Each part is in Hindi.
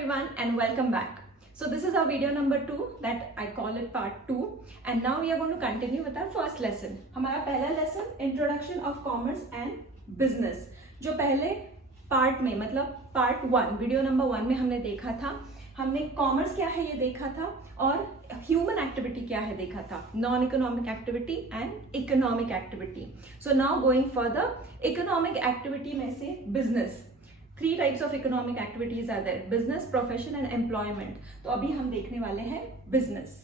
everyone and welcome back. So this is our video number 2 that I call it part 2 and now we are going to continue with our first lesson. हमारा पहला lesson Introduction of Commerce and Business जो पहले part में मतलब part 1 वीडियो नंबर 1 में हमने देखा था. हमने कॉमर्स क्या है ये देखा था और ह्यूमन एक्टिविटी क्या है देखा था, non economic activity and economic activity. So now going further economic activity में से business. 3 types of economic activities are there, business, profession and employment. तो अभी हम देखने वाले हैं business.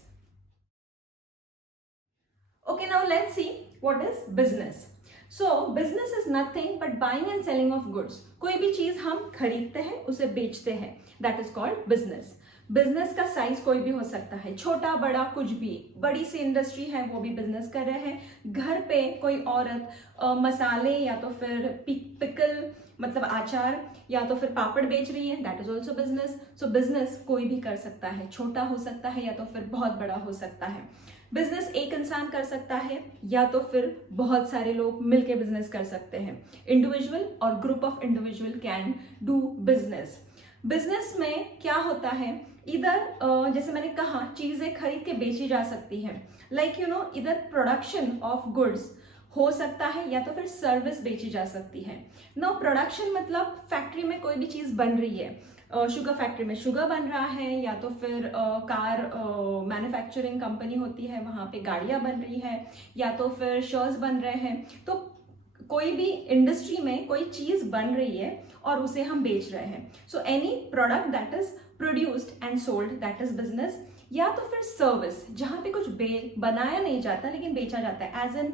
Okay, now let's see what is business. So business is nothing but buying and selling of goods. कोई भी चीज हम खरीदते हैं उसे बेचते हैं, that is called business. Business का साइज कोई भी हो सकता है, छोटा बड़ा कुछ भी. बड़ी सी इंडस्ट्री है वो भी बिजनेस कर रहे हैं. घर पे कोई औरत मसाले या तो फिर पिकल मतलब अचार या तो फिर पापड़ बेच रही है, that is also business. So business कोई भी कर सकता है, छोटा हो सकता है या तो फिर बहुत बड़ा हो सकता है. बिजनेस एक इंसान कर सकता है या तो फिर बहुत सारे लोग मिलकर बिजनेस कर सकते हैं. इंडिविजुअल और group of individual can do business. Business में क्या होता है, इधर जैसे मैंने कहा चीजें खरीद के बेची जा सकती है, लाइक यू नो इधर प्रोडक्शन ऑफ गुड्स हो सकता है या तो फिर सर्विस बेची जा सकती है. नो प्रोडक्शन मतलब फैक्ट्री में कोई भी चीज बन रही है, शुगर फैक्ट्री में शुगर बन रहा है या तो फिर कार मैन्युफैक्चरिंग कंपनी होती है वहां पे गाड़ियां बन रही है या तो फिर शर्ट्स बन रहे हैं. तो कोई भी इंडस्ट्री में कोई चीज बन रही है और उसे हम बेच रहे हैं. So any product that is produced and sold that is business. या तो फिर सर्विस जहां पे कुछ बनाया नहीं जाता लेकिन बेचा जाता है, एज इन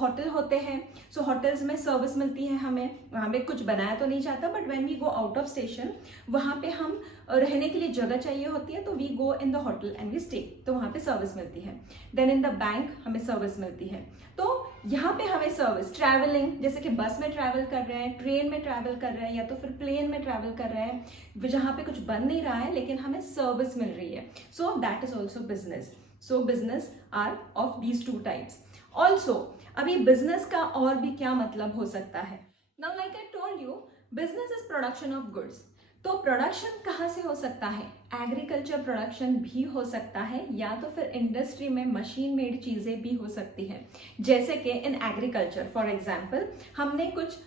होटल होते हैं. सो होटल्स में सर्विस मिलती है हमें, वहां पे कुछ बनाया तो नहीं जाता but when we go out of station वहां पे हम रहने के लिए जगह चाहिए होती है तो we go in the hotel and we stay, तो वहां पे सर्विस मिलती है. देन इन द बैंक हमें सर्विस मिलती है. तो यहाँ पे हमें सर्विस ट्रैवलिंग, जैसे कि बस में ट्रैवल कर रहे हैं, ट्रेन में ट्रैवल कर रहे हैं या तो फिर प्लेन में ट्रैवल कर रहे हैं जहाँ पे कुछ बन नहीं रहा है लेकिन हमें सर्विस मिल रही है. So that is also business. So business are of these 2 types. Also अभी बिजनेस का और भी क्या मतलब हो सकता है. Now like I told you business is production of goods. तो प्रोडक्शन कहाँ से हो सकता है, एग्रीकल्चर प्रोडक्शन भी हो सकता है या तो फिर इंडस्ट्री में मशीन मेड चीजें भी हो सकती हैं. जैसे कि इन एग्रीकल्चर फॉर एग्जांपल हमने कुछ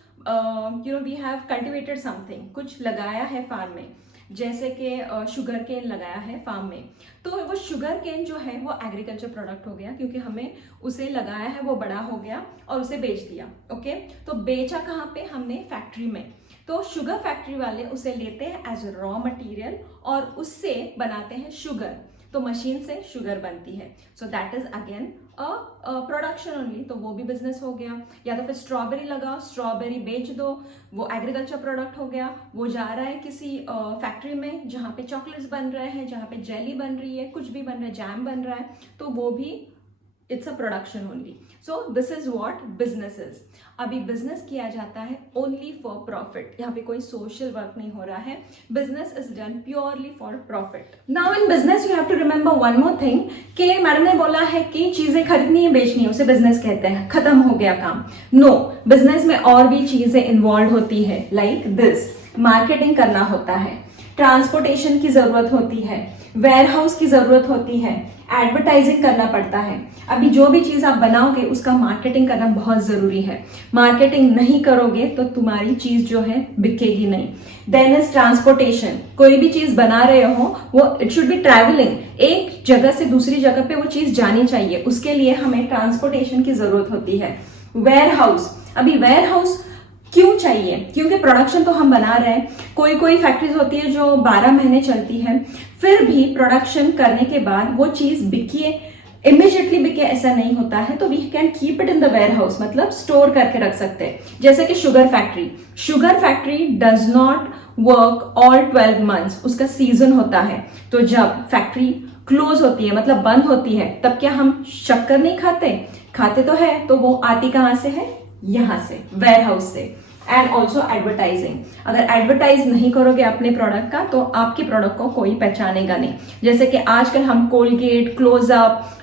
वी हैव कल्टिवेटेड समथिंग, कुछ लगाया है फार्म में, जैसे कि शुगर केन लगाया है फार्म में. तो वो शुगर केन जो है वो एग्रीकल्चर प्रोडक्ट हो गया क्योंकि हमें उसे लगाया है, वो बड़ा हो गया और उसे बेच दिया. ओके, तो बेचा कहाँ पे, हमने फैक्ट्री में. तो शुगर फैक्ट्री वाले उसे लेते हैं एज रॉ मटेरियल और उससे बनाते हैं शुगर. तो मशीन से शुगर बनती है. So that is again a production only, तो वो भी बिजनेस हो गया. या तो फिर स्ट्रॉबेरी लगाओ, स्ट्रॉबेरी बेच दो, वो एग्रीकल्चर प्रोडक्ट हो गया. वो जा रहा है किसी फैक्ट्री में जहाँ पे चॉकलेट्स बन रहे हैं, जहाँ पे जेली बन रही है, कुछ भी बन रहा है, जैम बन रहा है, तो वो भी it's a production only. So this is what business is. अभी बिजनेस किया जाता है ओनली फॉर प्रॉफिट, यहाँ पे कोई सोशल वर्क नहीं हो रहा है. Business is done purely for profit. Now in business you have to remember one more thing कि मैडम ने बोला है कि चीजें खरीदनी है बेचनी है उसे बिजनेस कहते हैं, खत्म हो गया काम. नो, बिजनेस में और भी चीजें इन्वॉल्व होती है, लाइक दिस. मार्केटिंग करना होता है, ट्रांसपोर्टेशन की जरूरत होती है, वेयरहाउस की जरूरत होती है, एडवर्टाइजिंग करना पड़ता है. अभी जो भी चीज आप बनाओगे उसका मार्केटिंग करना बहुत जरूरी है. मार्केटिंग नहीं करोगे तो तुम्हारी चीज जो है बिकेगी नहीं. Then is transportation. कोई भी चीज बना रहे हो वो इट शुड बी ट्रैवलिंग, एक जगह से दूसरी जगह पे वो चीज जानी चाहिए, उसके लिए हमें ट्रांसपोर्टेशन की जरूरत होती है. वेयरहाउस. अभी वेयरहाउस क्यों चाहिए, क्योंकि प्रोडक्शन तो हम बना रहे हैं. कोई कोई फैक्ट्रीज होती है जो 12 महीने चलती है, फिर भी प्रोडक्शन करने के बाद वो चीज बिके, इमीडिएटली बिके ऐसा नहीं होता है. तो we can keep it in the warehouse, मतलब स्टोर करके रख सकते हैं. जैसे कि sugar factory. Sugar factory does not work all 12 months, उसका सीजन होता है. तो जब फैक्ट्री क्लोज होती है मतलब बंद होती है, तब क्या हम शक्कर नहीं खाते, खाते तो है. तो वो आती कहाँ से है, यहां से, वेयर हाउस से. And also advertising. अगर एडवर्टाइज नहीं करोगे अपने प्रोडक्ट का तो आपके प्रोडक्ट को कोई पहचानेगा नहीं। जैसे कि आजकल हम कोलगेट, क्लोजअप,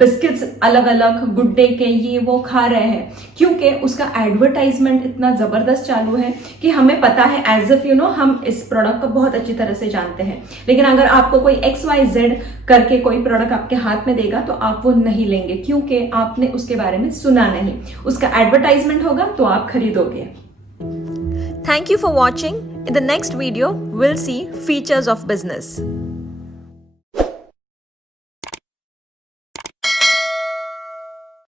बिस्किट्स अलग अलग गुड डे के ये वो खा रहे हैं, क्योंकि उसका एडवर्टाइजमेंट इतना जबरदस्त चालू है कि हमें पता है एज इफ हम इस प्रोडक्ट को बहुत अच्छी तरह से जानते हैं। लेकिन अगर आपको कोई XYZ करके कोई प्रोडक्ट आपके हाथ में देगा तो आप वो नहीं लेंगे, क्योंकि आपने उसके बारे में सुना नहीं। उसका एडवर्टाइजमेंट होगा तो आप खरीदोगे। Thank you for watching. In the next video, we'll see features of business.